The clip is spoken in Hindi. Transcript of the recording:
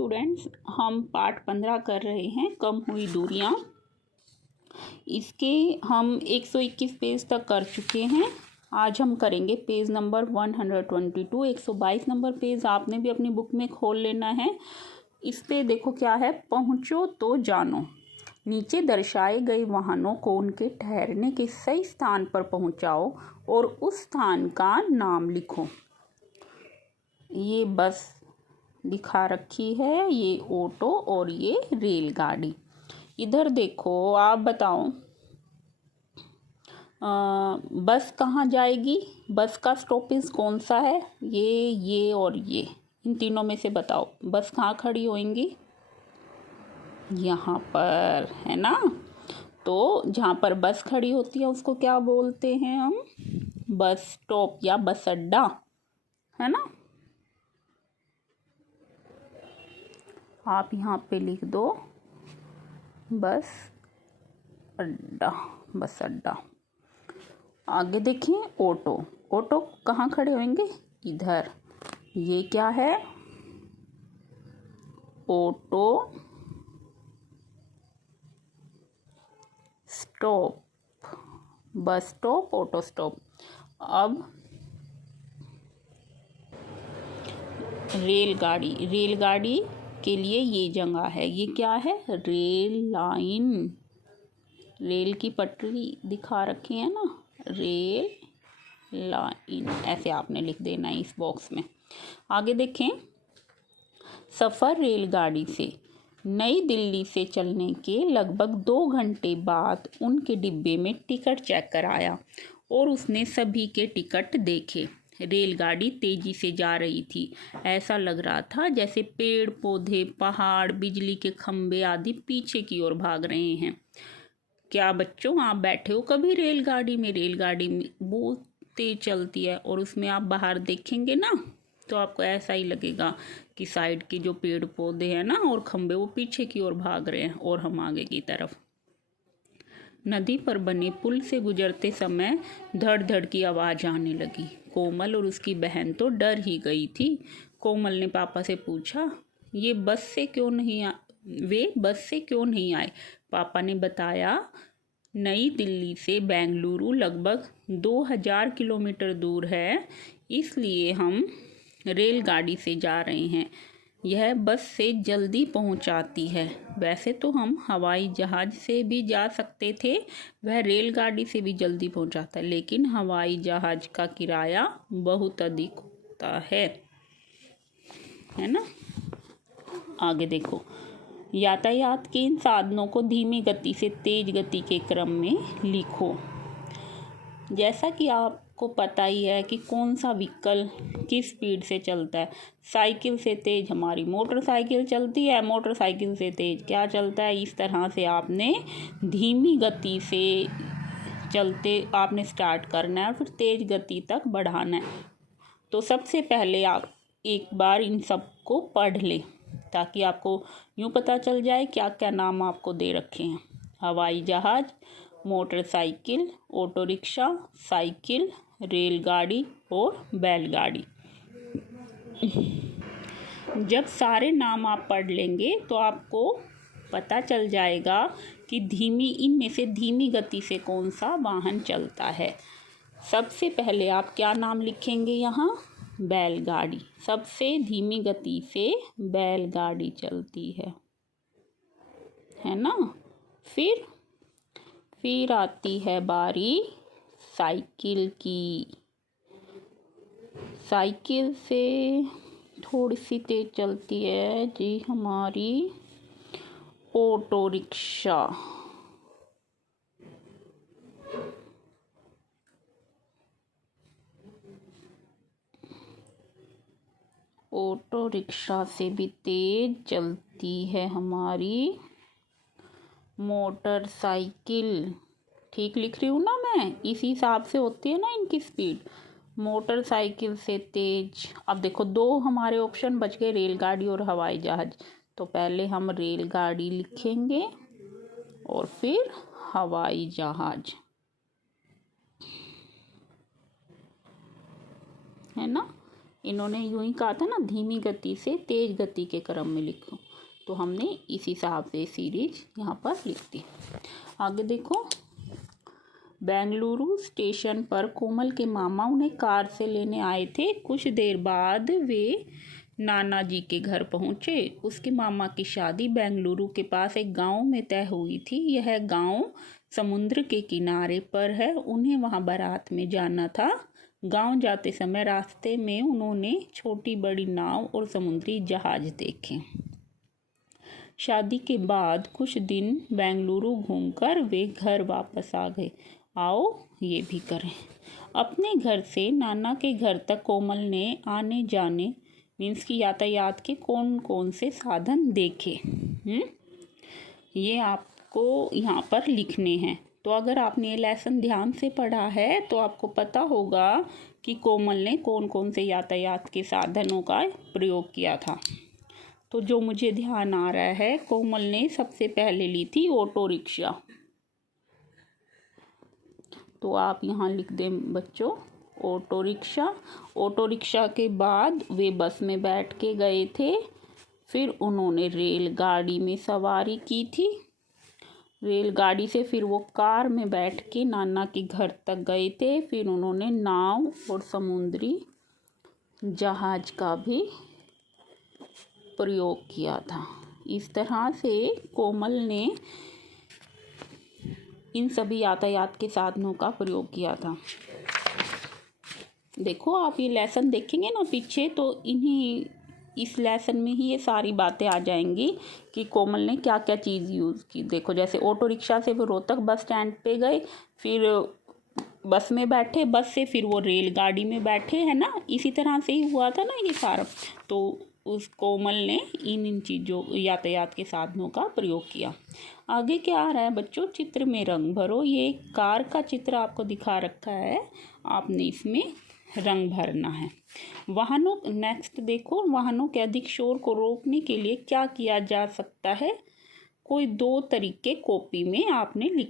स्टूडेंट्स, हम पाठ 15 कर रहे हैं, कम हुई दूरियां। इसके हम 121 पेज तक कर चुके हैं। आज हम करेंगे पेज नंबर 122। 122 नंबर पेज आपने भी अपनी बुक में खोल लेना है। इस पे देखो क्या है, पहुँचो तो जानो। नीचे दर्शाए गए वाहनों को उनके ठहरने के सही स्थान पर पहुंचाओ और उस स्थान का नाम लिखो। ये बस दिखा रखी है, ये ऑटो और ये रेलगाड़ी। इधर देखो, आप बताओ बस कहाँ जाएगी? बस का स्टॉपेज कौन सा है? ये और ये, इन तीनों में से बताओ बस कहाँ खड़ी होंगी? यहाँ पर, है ना। तो जहाँ पर बस खड़ी होती है उसको क्या बोलते हैं हम? बस स्टॉप या बस अड्डा, है ना। आप यहाँ पे लिख दो बस अड्डा, बस अड्डा। आगे देखिए, ऑटो। ऑटो कहाँ खड़े होंगे? इधर। ये क्या है? Auto stop, bus stop, auto stop. अब रेलगाड़ी, रेलगाड़ी के लिए ये जगह है, ये क्या है? Rail line. रेल की पटरी दिखा रखी है ना, रेल लाइन, ऐसे आपने लिख देना है इस बॉक्स में। आगे देखें, सफ़र रेलगाड़ी से नई दिल्ली से चलने के लगभग 2 घंटे बाद उनके डिब्बे में टिकट चेक कराया और उसने सभी के टिकट देखे। रेलगाड़ी तेजी से जा रही थी। ऐसा लग रहा था जैसे पेड़ पौधे, पहाड़, बिजली के खंभे आदि पीछे की ओर भाग रहे हैं। क्या बच्चों, आप बैठे हो कभी रेलगाड़ी में? रेलगाड़ी बहुत तेज चलती है और उसमें आप बाहर देखेंगे ना तो आपको ऐसा ही लगेगा कि साइड के जो पेड़ पौधे हैं ना और खंभे, वो पीछे की ओर भाग रहे हैं और हम आगे की तरफ। नदी पर बने पुल से गुजरते समय धड़ धड़ की आवाज़ आने लगी। कोमल और उसकी बहन तो डर ही गई थी। कोमल ने पापा से पूछा, वे बस से क्यों नहीं आए? पापा ने बताया, नई दिल्ली से बेंगलुरु लगभग 2000 किलोमीटर दूर है, इसलिए हम रेलगाड़ी से जा रहे हैं। यह बस से जल्दी पहुंचाती है। वैसे तो हम हवाई जहाज़ से भी जा सकते थे, वह रेलगाड़ी से भी जल्दी पहुंचाता है, लेकिन हवाई जहाज़ का किराया बहुत अधिक होता है ना। आगे देखो, यातायात के इन साधनों को धीमी गति से तेज गति के क्रम में लिखो। जैसा कि आपको पता ही है कि कौन सा व्हीकल किस स्पीड से चलता है। साइकिल से तेज हमारी मोटरसाइकिल चलती है, मोटरसाइकिल से तेज क्या चलता है? इस तरह से आपने धीमी गति से चलते आपने स्टार्ट करना है और फिर तेज गति तक बढ़ाना है। तो सबसे पहले आप एक बार इन सब को पढ़ लें ताकि आपको यूँ पता चल जाए क्या क्या नाम आपको दे रखे हैं। हवाई जहाज़, मोटरसाइकिल, ऑटो रिक्शा, साइकिल, रेलगाड़ी और बैलगाड़ी। जब सारे नाम आप पढ़ लेंगे तो आपको पता चल जाएगा कि इनमें से धीमी गति से कौन सा वाहन चलता है। सबसे पहले आप क्या नाम लिखेंगे यहाँ? बैलगाड़ी। सबसे धीमी गति से बैलगाड़ी चलती है ना। फिर आती है बारी साइकिल की। साइकिल से थोड़ी सी तेज चलती है जी हमारी ऑटो रिक्शा। ऑटो रिक्शा से भी तेज चलती है हमारी मोटरसाइकिल। ठीक लिख रही हूँ ना मैं? इसी हिसाब से होती है ना इनकी स्पीड। मोटरसाइकिल से तेज। अब देखो, 2 हमारे ऑप्शन बच गए, रेलगाड़ी और हवाई जहाज। तो पहले हम रेलगाड़ी लिखेंगे और फिर हवाई जहाज, है ना। इन्होंने यूं ही कहा था ना, धीमी गति से तेज गति के क्रम में लिखो, तो हमने इस हिसाब से सीरीज यहाँ पर लिख दी। आगे देखो, बेंगलुरु स्टेशन पर कोमल के मामा उन्हें कार से लेने आए थे। कुछ देर बाद वे नाना जी के घर पहुँचे। उसके मामा की शादी बेंगलुरु के पास एक गांव में तय हुई थी। यह गांव समुद्र के किनारे पर है। उन्हें वहां बारात में जाना था। गांव जाते समय रास्ते में उन्होंने छोटी बड़ी नाव और समुद्री जहाज देखे। शादी के बाद कुछ दिन बेंगलुरु घूमकर वे घर वापस आ गए। आओ ये भी करें। अपने घर से नाना के घर तक कोमल ने आने जाने मीन्स की यातायात के कौन कौन से साधन देखे, ये आपको यहाँ पर लिखने हैं। तो अगर आपने ये लेसन ध्यान से पढ़ा है तो आपको पता होगा कि कोमल ने कौन कौन से यातायात के साधनों का प्रयोग किया था। तो जो मुझे ध्यान आ रहा है, कोमल ने सबसे पहले ली थी ऑटो रिक्शा। तो आप यहाँ लिख दें बच्चों, ऑटो रिक्शा। ऑटो रिक्शा के बाद वे बस में बैठ के गए थे। फिर उन्होंने रेलगाड़ी में सवारी की थी। रेलगाड़ी से फिर वो कार में बैठ के नाना के घर तक गए थे। फिर उन्होंने नाव और समुद्री जहाज का भी प्रयोग किया था। इस तरह से कोमल ने इन सभी यातायात के साधनों का प्रयोग किया था। देखो आप ये लेसन देखेंगे ना पीछे, तो इस लेसन में ही ये सारी बातें आ जाएंगी कि कोमल ने क्या क्या चीज़ यूज़ की। देखो जैसे ऑटो रिक्शा से वो रोहतक बस स्टैंड पे गए, फिर बस में बैठे, बस से फिर वो रेलगाड़ी में बैठे, है ना। इसी तरह से ही हुआ था ना ये सारा। तो उस कोमल ने इन चीज़ों यातायात के साधनों का प्रयोग किया। आगे क्या आ रहा है बच्चों, चित्र में रंग भरो। ये कार का चित्र आपको दिखा रखा है, आपने इसमें रंग भरना है। वाहनों, नेक्स्ट देखो, वाहनों के अधिक शोर को रोकने के लिए क्या किया जा सकता है। कोई 2 तरीके कॉपी में आपने लिख